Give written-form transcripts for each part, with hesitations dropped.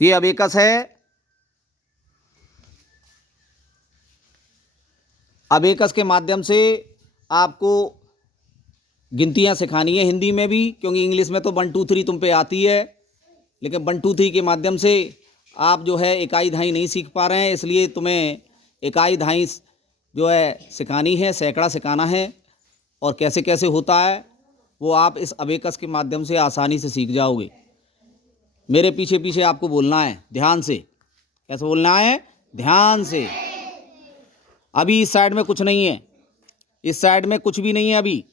ये अबेकस है। अबेकस के माध्यम से आपको गिनतियां सिखानी है हिंदी में भी, क्योंकि इंग्लिश में तो 1 2 3 तुम पे आती है, लेकिन 1 2 3 के माध्यम से आप जो है इकाई दहाई नहीं सीख पा रहे हैं, इसलिए तुम्हें इकाई दहाई जो है सिखानी है, सैकड़ा सिखाना है। और कैसे कैसे होता है वो आप इस अबेकस के माध्यम से आसानी से सीख जाओगे। मेरे पीछे पीछे आपको बोलना है ध्यान से। कैसे बोलना है? ध्यान से। अभी इस साइड में कुछ नहीं है, इस साइड में कुछ भी नहीं है। अभी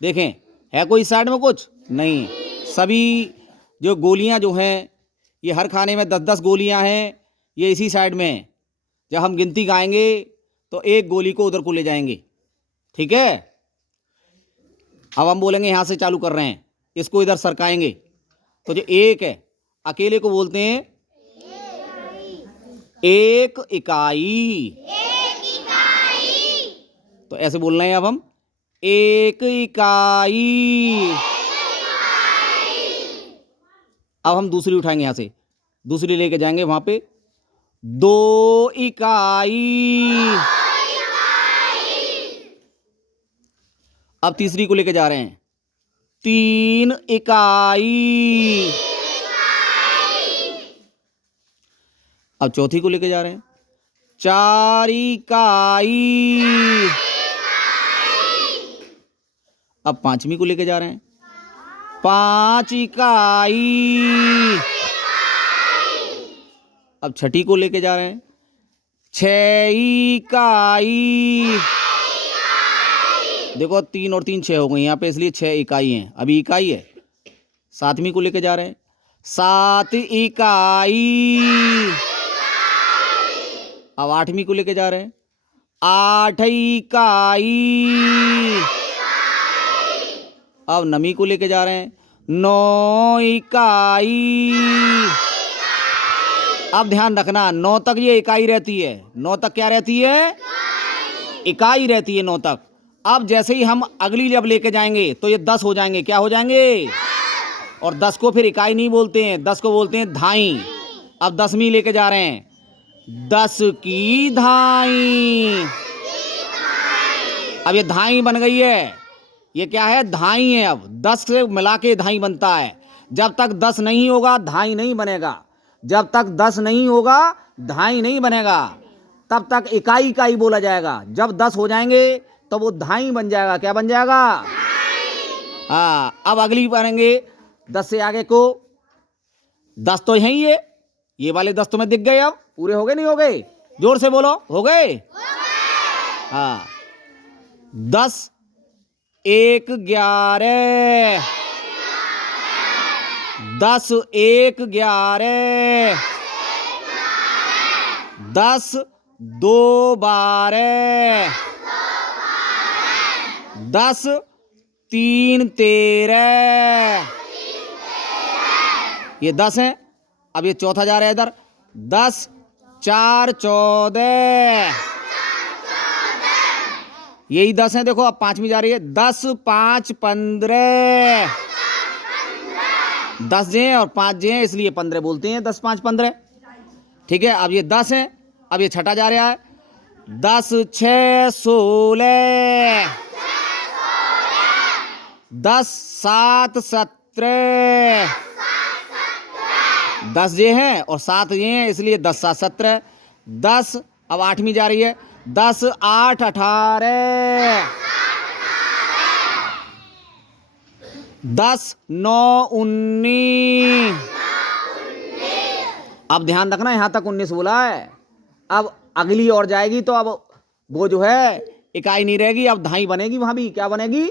देखें, है कोई इस साइड में? कुछ नहीं है। सभी जो गोलियां जो हैं, ये हर खाने में 10-10 गोलियां हैं, ये इसी साइड में है। जब हम गिनती गाएंगे तो एक गोली को उधर को ले जाएंगे, ठीक है? अब हम बोलेंगे यहां से चालू कर रहे हैं, इसको इधर सरकाएंगे, तो जो एक है अकेले को बोलते हैं एक इकाई। तो ऐसे बोल रहे हैं अब हम, एक इकाई। अब हम दूसरी उठाएंगे, यहां से दूसरी लेके जाएंगे वहां पे, 2 इकाई। अब तीसरी को लेके जा रहे हैं, 3 इकाई। अब चौथी को लेके जा रहे हैं, 4 इकाई। अब पांचवी को लेके जा रहे हैं, 5 इकाई। अब छठी को लेके जा रहे हैं, 6 इकाई। देखो 3 और 3 6 हो गई यहाँ पे, इसलिए 6 इकाई हैं, अभी इकाई है। सातवीं को लेके जा रहे हैं, 7 इकाई। अब आठवीं को लेके जा रहे हैं, 8 इकाई। अब नवीं को लेके जा रहे हैं, 9 इकाई। अब ध्यान रखना, 9 तक ये इकाई रहती है। 9 तक क्या रहती है? इकाई रहती है 9 तक। अब जैसे ही हम अगली जब लेके जाएंगे तो ये 10 हो जाएंगे। क्या हो जाएंगे? और 10 को फिर इकाई नहीं बोलते हैं, 10 को बोलते हैं धाई। अब 10वीं लेके जा रहे हैं, 10 की धाई। अब ये धाई बन गई है। ये क्या है? धाई है। अब 10 से मिला के धाई बनता है। जब तक 10 नहीं होगा धाई नहीं बनेगा। जब तक 10 नहीं होगा धाई नहीं बनेगा, तब तक इकाई इकाई बोला जाएगा। जब 10 हो जाएंगे तो वो धाई बन जाएगा। क्या बन जाएगा? हाँ। अब अगली करेंगे 10 से आगे को। 10 तो यही है, ये वाले 10 तुम्हें दिख गए। अब पूरे हो गए नहीं हो गए? जोर से बोलो, हो गए? हाँ। 10 1 11, 10 1 11, 10 2 12, 10 3 13। ये 10 है। अब ये चौथा जा रहा है इधर, 10 4 14। यही 10 है। देखो अब पांचवी जा रही है, 10 5 15। 10 जे हैं और 5 जे हैं, इसलिए 15 बोलते हैं। 10 5 15, ठीक है। अब ये 10 है। अब ये छठा जा रहा है, 10 6 16, 10 7 17। 10 जे हैं और 7 ये हैं, इसलिए 10 7 17। 10। अब आठवीं जा रही है, 10 8 18, 10 9 19। अब ध्यान रखना, यहां तक 19 बोला है। अब अगली और जाएगी तो अब वो जो है इकाई नहीं रहेगी, अब धाई बनेगी। वहां भी क्या बनेगी?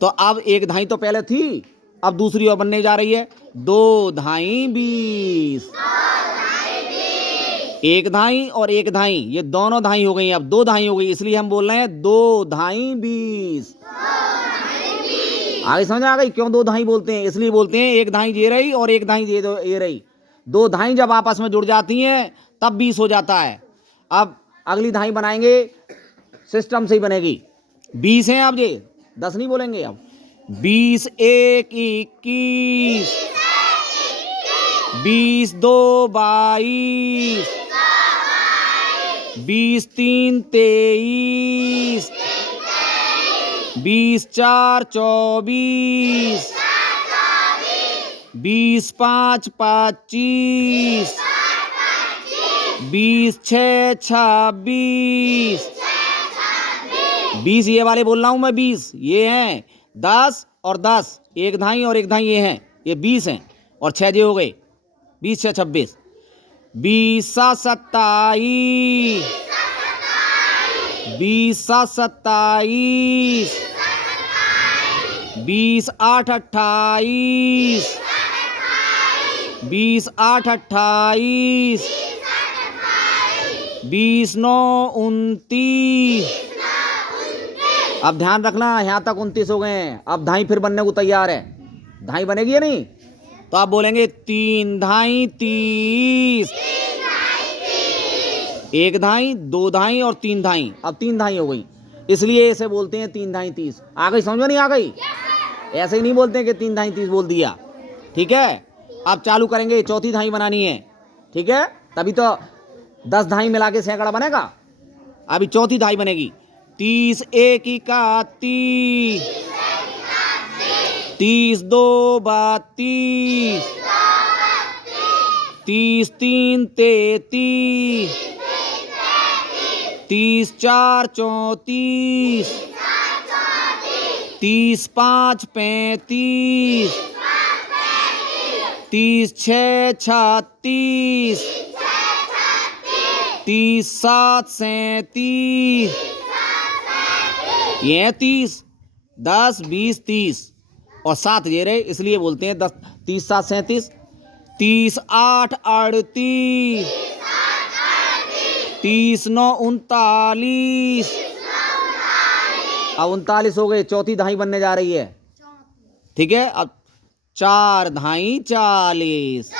तो अब एक धाई तो पहले थी, अब दूसरी और बनने जा रही है, 2 धाई 20। एक धाई और एक धाई, ये दोनों धाई हो गई। अब 2 धाई हो गई, इसलिए हम बोल रहे हैं 2 धाई 20। आगे समझ आ गई क्यों 2 धाई बोलते हैं? इसलिए बोलते हैं एक धाई ये रही और एक धाई ये रही। 2 धाई जब आपस में जुड़ जाती हैं तब 20 हो जाता है। अब अगली धाई बनाएंगे, सिस्टम से ही बनेगी। 20 हैं अब, ये 10 नहीं बोलेंगे। अब 20 1 21, बीस दो 22, 20 3 23, 20 4 24, 20 5 25, 20 6 26, 20 ये वाले बोल रहा हूं मैं, 20 ये हैं, 10 और 10 एक धाई और एक धाई ये हैं, ये 20 हैं और 6 जे हो गए, 20 6 26, 20 7 27, 20 7 27, 20 8 28, 20 8 28, 20 9 29। अब ध्यान रखना यहां तक 29 हो गए हैं। अब धाई फिर बनने को तैयार है, धाई बनेगी या नहीं? तो आप बोलेंगे 3 धाई 30, 1 धाई 2 धाई और 3 धाई। अब 3 धाई हो गई, इसलिए इसे बोलते हैं 3 धाई 30। आ गई समझ में? नहीं आ गई? ऐसे ही नहीं बोलते हैं कि 3 धाई 30 बोल दिया। ठीक है, अब चालू करेंगे, चौथी धाई बनानी है। ठीक है, तभी तो 10 धाई मिला के सैकड़ा बनेगा। अभी चौथी धाई बनेगी। 30 1 31, 30 2 32, 30 3 33, 30 4 34, 30 5 35, 30 6 36, 30 7 37, ये 30 10 20 30 और 7 ये रहे, इसलिए बोलते हैं 10 30 7 37, 30 8 38, 30 9 39। अब 39 हो गए, चौथी धाई बनने जा रही है। ठीक है, अब 4 धाई 40।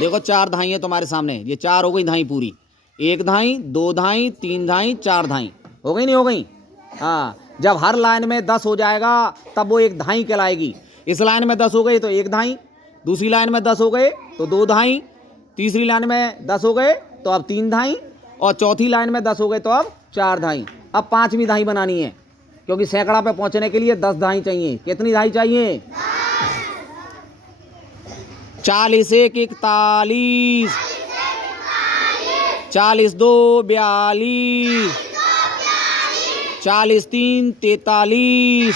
देखो 4 धाई है तुम्हारे सामने, ये 4 हो गई धाई पूरी। 1 धाई 2 धाई 3 धाई 4 धाई हो गई, नहीं हो गई? हाँ, जब हर लाइन में 10 हो जाएगा तब वो एक धाई कहलाएगी। इस लाइन में 10 हो गए तो 1 धाई, दूसरी लाइन में 10 हो गए तो 2 धाई, तीसरी लाइन में 10 हो गए तो अब 3 धाई, और चौथी लाइन में 10 हो गए तो अब 4 धाई। अब 5वीं धाई बनानी है, क्योंकि सैकड़ा पे पहुंचने के लिए 10 धाई चाहिए। कितनी धाई चाहिए? 40 1 41, 40 2 42, 40 3 43,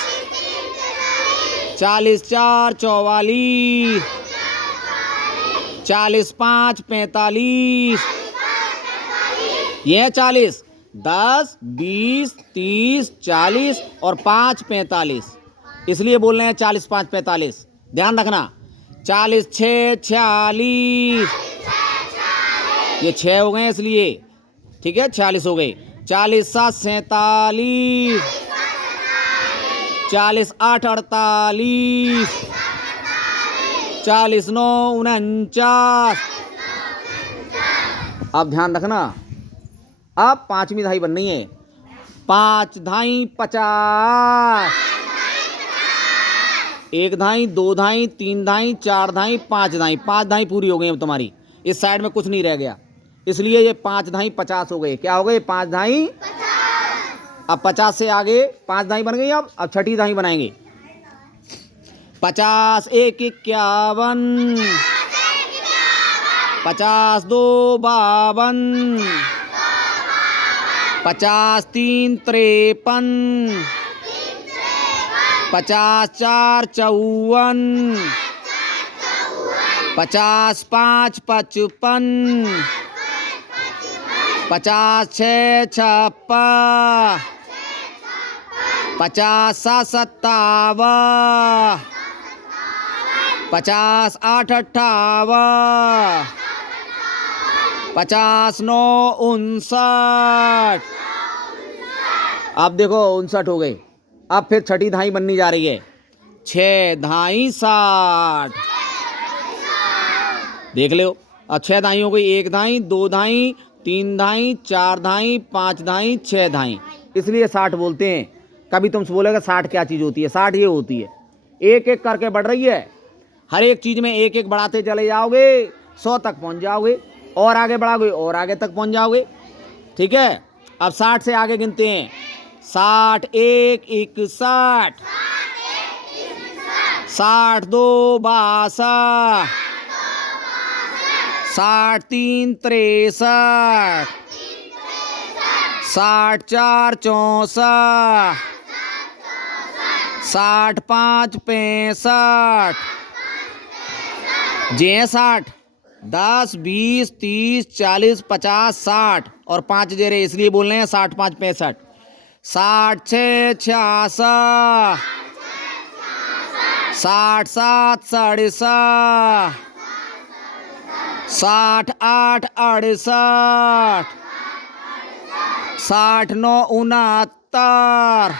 40 4 44, 40 5 45, यह 40 10 20 30 40 और 5 45, इसलिए बोल रहे हैं 40 5 45। ध्यान रखना, 40 6 46, ये 6 हो गए इसलिए। ठीक है, 46 हो गए। 40 7 47, 40 8 48, 40 9 49। अब ध्यान रखना, अब 5वीं धाई बननी है। 5 धाई 50, 1 धाई 2 धाई 3 धाई 4 धाई 5 धाई। 5 धाई पूरी हो गई अब तुम्हारी, इस साइड में कुछ नहीं रह गया, इसलिए ये 5 धाई 50 हो गए। क्या हो गए? 5 धाई 50। अब 50 से आगे 5 धाई बन गई। अब छठी धाई बनाएंगे। 50 1 51, 50 2 52, 50 3 53, 50 4 54, 50 5 55, 50 6 56, 50 7 57, 50 8 58, 50 9 59। अब देखो 59 हो गए। अब फिर छठी धाई बननी जा रही है। 6 धाई 60, देख लो। अब 6 धाई हो गई। 1 धाई 2 धाई 3 धाई 4 धाई 5 धाई 6 धाई, इसलिए 60 बोलते हैं। कभी तुमसे बोलेगा 60 क्या चीज़ होती है? 60 ये होती है, एक एक करके बढ़ रही है। हर एक चीज में एक एक बढ़ाते चले जाओगे, 100 तक पहुंच जाओगे, और आगे बढ़ाओगे और आगे तक पहुंच जाओगे। ठीक है, अब 60 से आगे गिनते हैं। 60 एक 61, 62 62, 63 63, 64 64, 65 65, 60, 10 20 30 40 50 60 और 5 दे रहे इसलिए बोल रहे हैं 60 5 65, 66 66, 67 67, 68 68, 69 69।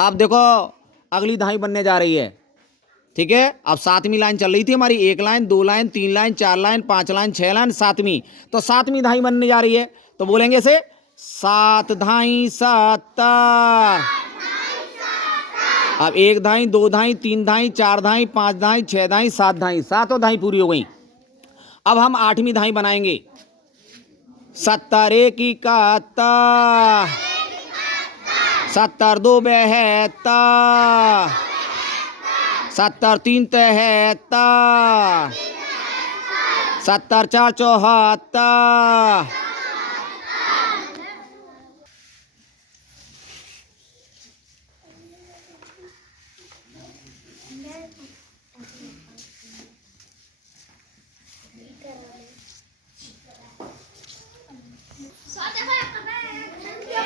अब देखो अगली धाई बनने जा रही है। ठीक है, अब 7वीं लाइन चल रही थी हमारी, 1 line 2 line 3 line 4 line 5 line 6 line 7वीं, तो 7वीं धाई बनने जा रही है। तो बोलेंगे इसे 7 धाई 70। अब 1 धाई 2 धाई 3 धाई 4 धाई 5 धाई 6 धाई 7 धाई, 7 धाई पूरी हो गई। अब हम 8वीं धाई बनाएंगे। 70 1 71, 70 2 72, 70 3 73, 70 4 74।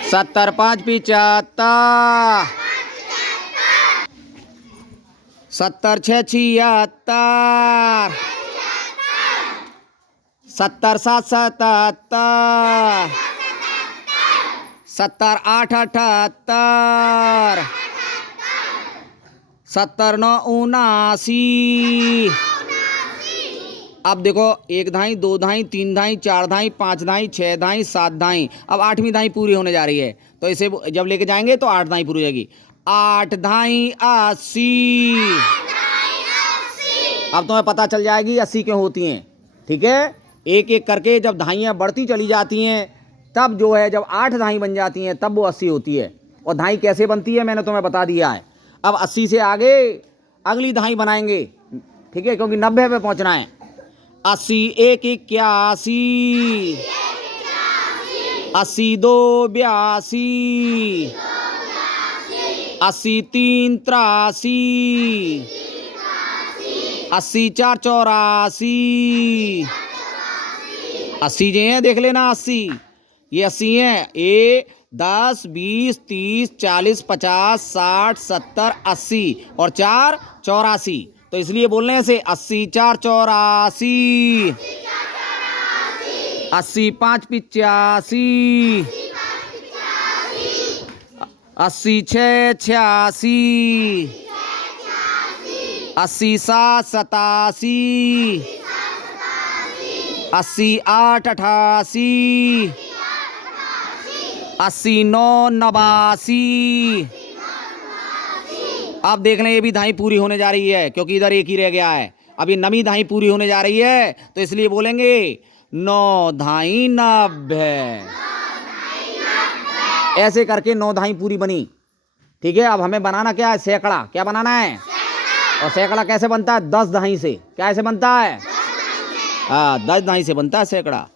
सत्तर 5 75, 70 6 76, 70 7 77, 70 8 78, 70 9 79। अब देखो 1 धाई 2 धाई 3 धाई 4 धाई 5 धाई 6 धाई 7 धाई, अब 8वीं धाई पूरी होने जा रही है। तो इसे जब लेके जाएंगे तो 8 धाई पूरी हो जाएगी। 8 धाई 80। अब तुम्हें पता चल जाएगी 80 क्यों होती हैं। ठीक है, एक एक करके जब धाइयाँ बढ़ती चली जाती हैं तब जो है जब 8 धाई बन जाती हैं तब वो 80 होती है। और धाई कैसे बनती है मैंने तुम्हें बता दिया है। अब 80 से आगे अगली धाई बनाएंगे। ठीक है, क्योंकि 90 पे पहुंचना है। 80 1 81, 80 2 82, 80 3 83, 80 4 84। 80 जे हैं देख लेना 80, ये 80 हैं। ए 10 20 30 40 50 60 70 80 और 4 84। तो इसलिए बोल रहे हैं इसे 80 4 84, 80 5 85, 80 6 86, 80 7 87, 80 8 88, 80 9 89। अब देख लें ये भी धाई पूरी होने जा रही है क्योंकि इधर एक ही रह गया है। अब ये 9वीं धाई पूरी होने जा रही है तो इसलिए बोलेंगे 9 धाई 90। ऐसे करके 9 धाई पूरी बनी। ठीक है, अब हमें बनाना क्या है, सैकड़ा। क्या बनाना है? और सैकड़ा कैसे बनता है? 10 धाई से। क्या ऐसे बनता है? हाँ, 10 धाई से बनता है सैकड़ा।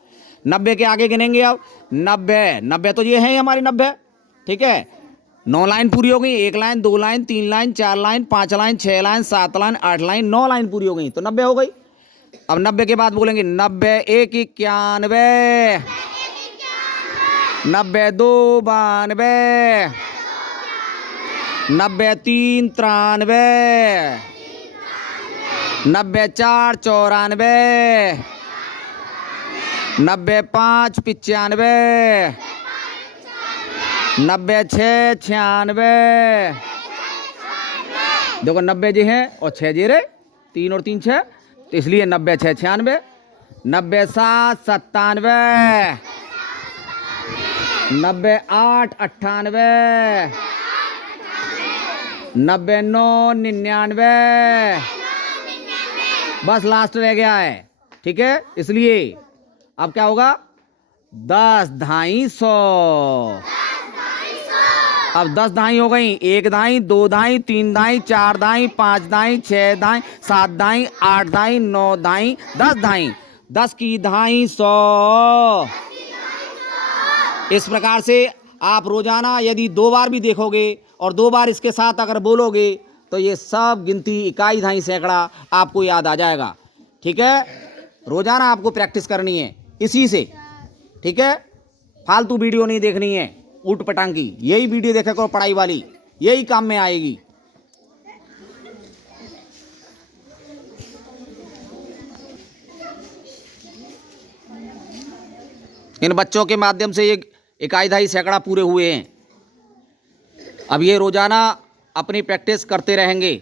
90 के आगे गिनेंगे अब। 90 तो ये है हमारी 90। ठीक है, 9 लाइन पूरी हो गई। 1 line 2 line 3 line 4 line 5 line 6 line 7 line 8 line 9 line पूरी हो गई तो 90 हो गई। अब 90 के बाद बोलेंगे 90 1 91, 90 2 92, 90 3 93, 90 4 94, 90 5 95, 90 6 96। देखो 90 जी हैं और 6 जी रे, 3 और 3 6, तो इसलिए 90 6 96, 90 7 97, 90 8 98, 99 99, बस लास्ट रह गया है। ठीक है, इसलिए अब क्या होगा, 10 धाई 100। अब 10 धाई हो गई, 1 धाई, 2 धाई, 3 धाई, 4 धाई, 5 धाई, 6 धाई, 7 धाई, 8 धाई, 9 धाई, 10 धाई। 10 की धाई 100। इस प्रकार से आप रोजाना यदि 2 बार भी देखोगे और 2 बार इसके साथ अगर बोलोगे तो ये सब गिनती, इकाई, धाई, सैकड़ा आपको याद आ जाएगा। ठीक है, रोजाना आपको प्रैक्टिस करनी है इसी से। ठीक है, फालतू वीडियो नहीं देखनी है ऊट पटांग की, यही वीडियो देखा करो पढ़ाई वाली, यही काम में आएगी। इन बच्चों के माध्यम से ये इकाई, धाई, सैकड़ा पूरे हुए हैं। अब ये रोजाना अपनी प्रैक्टिस करते रहेंगे।